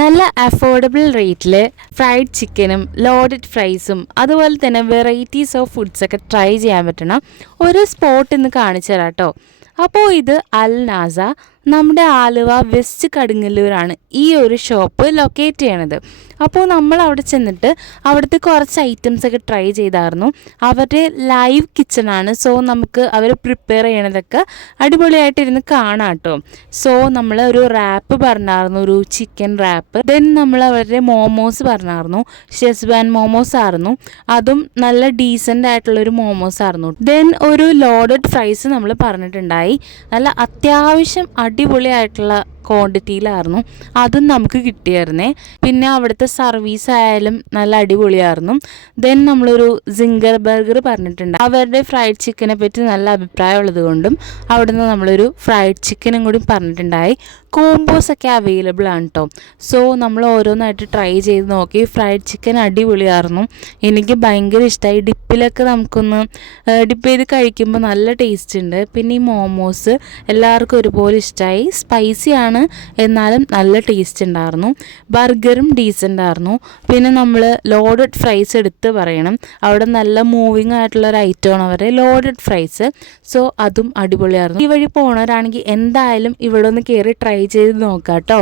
നല്ല അഫോർഡബിൾ റേറ്റിൽ ഫ്രൈഡ് ചിക്കനും ലോഡഡ് ഫ്രൈസും അതുപോലെ തന്നെ വെറൈറ്റീസ് ഓഫ് ഫുഡ്സൊക്കെ ട്രൈ ചെയ്യാൻ പറ്റണം ഒരു സ്പോട്ട് ഇന്ന് കാണിച്ചു തരാം കേട്ടോ. അപ്പോൾ ഇത് അൽ നാസ, നമ്മുടെ ആലുവ വെസ്റ്റ് കടുങ്ങല്ലൂരാണ് ഈ ഒരു ഷോപ്പ് ലൊക്കേറ്റ് ചെയ്യണത്. അപ്പോൾ നമ്മൾ അവിടെ ചെന്നിട്ട് അവിടുത്തെ കുറച്ച് ഐറ്റംസൊക്കെ ട്രൈ ചെയ്തായിരുന്നു. അവരുടെ ലൈവ് കിച്ചണാണ്. സോ നമുക്ക് അവർ പ്രിപ്പയർ ചെയ്യണതൊക്കെ അടിപൊളിയായിട്ടിരുന്ന് കാണാം കേട്ടോ. സോ നമ്മൾ ഒരു റാപ്പ് പറഞ്ഞായിരുന്നു, ഒരു ചിക്കൻ റാപ്പ്. ദെൻ നമ്മൾ അവരുടെ മോമോസ് പറഞ്ഞായിരുന്നു, ഷെസ്വാൻ മോമോസ് ആയിരുന്നു. അതും നല്ല ഡീസൻ്റ് ആയിട്ടുള്ളൊരു മോമോസ് ആയിരുന്നു. ദെൻ ഒരു ലോഡഡ് ഫ്രൈസ് നമ്മൾ പറഞ്ഞിട്ടുണ്ടായി. നല്ല അത്യാവശ്യം അടിപൊളിയായിട്ടുള്ള ക്വാണ്ടിറ്റിയിലായിരുന്നു, അതും നമുക്ക് കിട്ടിയായിരുന്നേ. പിന്നെ അവിടുത്തെ സർവീസ് ആയാലും നല്ല അടിപൊളിയായിരുന്നു. ദെൻ നമ്മളൊരു സിംഗർ ബർഗർ പറഞ്ഞിട്ടുണ്ട്. അവരുടെ ഫ്രൈഡ് ചിക്കനെ പറ്റി നല്ല അഭിപ്രായം ഉള്ളത് കൊണ്ടും അവിടുന്ന് നമ്മളൊരു ഫ്രൈഡ് ചിക്കനും കൂടി പറഞ്ഞിട്ടുണ്ടായി. കോംബോസൊക്കെ അവൈലബിൾ ആണ് കേട്ടോ. സോ നമ്മൾ ഓരോന്നായിട്ട് ട്രൈ ചെയ്ത് നോക്കി. ഫ്രൈഡ് ചിക്കൻ അടിപൊളിയായിരുന്നു, എനിക്ക് ഭയങ്കര ഇഷ്ടമായി. ഡിപ്പിലൊക്കെ നമുക്കൊന്ന് ഡിപ്പ് ചെയ്ത് കഴിക്കുമ്പോൾ നല്ല ടേസ്റ്റ് ഉണ്ട്. പിന്നെ ഈ മോമോസ് എല്ലാവർക്കും ഒരുപോലെ ഇഷ്ടമായി. സ്പൈസിയാണ് എന്നാലും നല്ല ടേസ്റ്റ് ഉണ്ടായിരുന്നു. ബർഗറും ഡീസൻ്റ് ആയിരുന്നു. പിന്നെ നമ്മൾ ലോഡഡ് ഫ്രൈസ് എടുത്ത് പറയണം, അവിടെ നല്ല മൂവിങ് ആയിട്ടുള്ളൊരു ഐറ്റമാണ് അവരുടെ ലോഡഡ് ഫ്രൈസ്. സോ അതും അടിപൊളിയായിരുന്നു. ഈ വഴി പോണവരാണെങ്കിൽ എന്തായാലും ഇവിടെ ഒന്ന് കയറി ട്രൈ ചെയ്ത് നോക്കാം കേട്ടോ.